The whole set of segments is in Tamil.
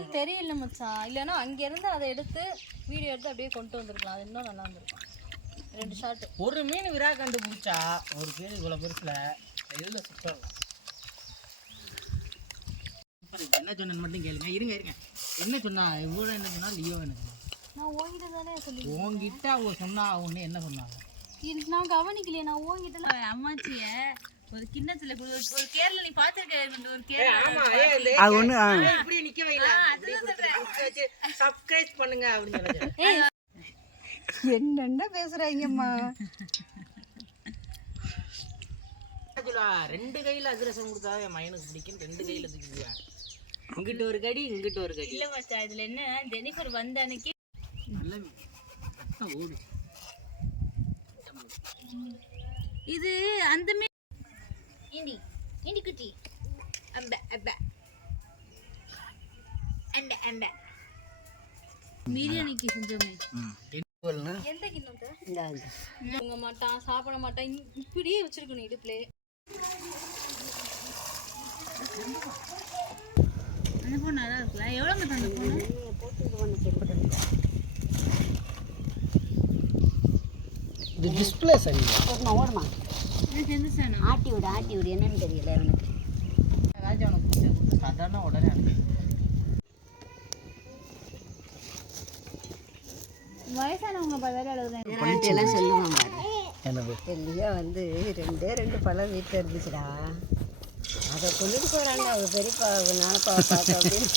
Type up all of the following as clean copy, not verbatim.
இருக்குன்னு தெரியல மச்சான். இல்லைன்னா அங்கேருந்து அதை எடுத்து வீடியோ எடுத்து அப்படியே கொண்டு வந்திருக்கலாம். அது இன்னும் நல்லா இருந்திருக்கும். 2 ஷாட். ஒரு மீன் விரா கண்டுபிடிச்சா ஒரு பேர் இவ்வளோ பெருசுல இதில் சுத்தம் என்ன சொன்னு மட்டும் கேளுங்க. இருங்க என்ன சொன்னா இவ்வளோ என்ன சொன்னா லியோ என்ன சொன்னா நான் ஓங்கிட்ட தானே சொல்லி உங்ககிட்ட அவங்க சொன்னா ஒன்று என்ன சொன்னாங்க இதுக்கு நான் கவனிக்கலையே. நான் ஓங்கிட்ட அம்மாச்சிய ஒரு கிண்ணத்துல ஒரு கேரளா நீ பாத்துருக்க ஒரு கேரளா அது ஒண்ணு இப்படியே நிக்க வைல சப்ஸ்கிரைப் பண்ணுங்க அப்படின்னு சொல்லுங்க. என்னென்ன பேசுறாங்கம்மா. 2 கையில அதிரசம் கொடுத்தா என் மயனுக்கு பிடிக்கும். 2 கையில தூக்கிடுவேன். இங்கிட்ட ஒரு கடி இங்கிட்ட ஒரு கடி. இல்ல மச்சான் இதுல என்ன ஜெனிஃபர் வந்த அன்னைக்கு நல்ல ரத்தம் ஓடு. இது அந்த இண்டி இண்டி குட்டி அம்ப அம்ப அண்ட அண்ட பிரியாணிக்கு செஞ்சோமே. எந்த கிண்ணத்தை உங்க மாட்டான் சாப்பிட மாட்டான் இப்படியே வச்சிருக்கணும் இடுப்புல. அந்த ஃபோன் நல்லா இருக்குல்ல. எவ்வளோ மட்டும் அந்த ஃபோனு இது டிஸ்பிளே சரியில்லை. ஓடுமா ஆட்டி விடு என்னன்னு தெரியல எனக்கு. ராஜா உனக்கு கொடுத்து சாதாரண உடனே அனுப்பி வயசானவங்க வேலை எல்லாம் சொல்லுவாங்க. என்னது இல்லையா வந்து 2 பழம் வீட்டில் இருந்துச்சுடா. அதை கொண்டுட்டு போகிறாங்க அவங்க பெரியப்பா நானப்பா பார்த்தோம் அப்படின்னு.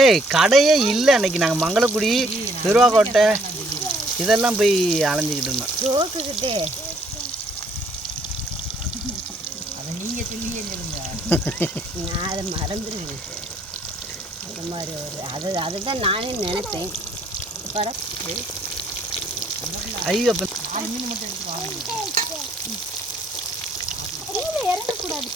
ஏய் கடையே இல்லை. அன்னைக்கு நாங்கள் மங்களக்குடி திருவாக்கோட்டை இதெல்லாம் போய் அலைஞ்சிக்கிட்டு இருந்தோம். ஜோக்குக்கிட்டே அதை நீங்கள் சொல்லியே சொல்லுங்க. நான் அதை மறந்துடுவேன். அந்த மாதிரி ஒரு அதுதான் நானே நினைப்பேன். படம் ஐயோ மீன் மட்டும் எடுத்து இறங்கக்கூடாது.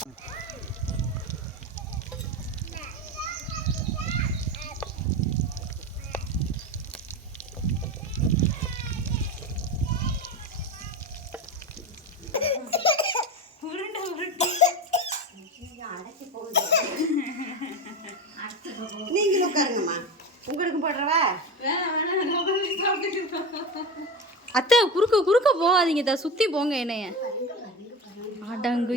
நீங்களும் உட்காருங்கம்மா. உங்களுக்கு போடுறவா அத்தை குறுக்க போகாதீங்க. சுத்தி போங்க என்னைய அடங்கு.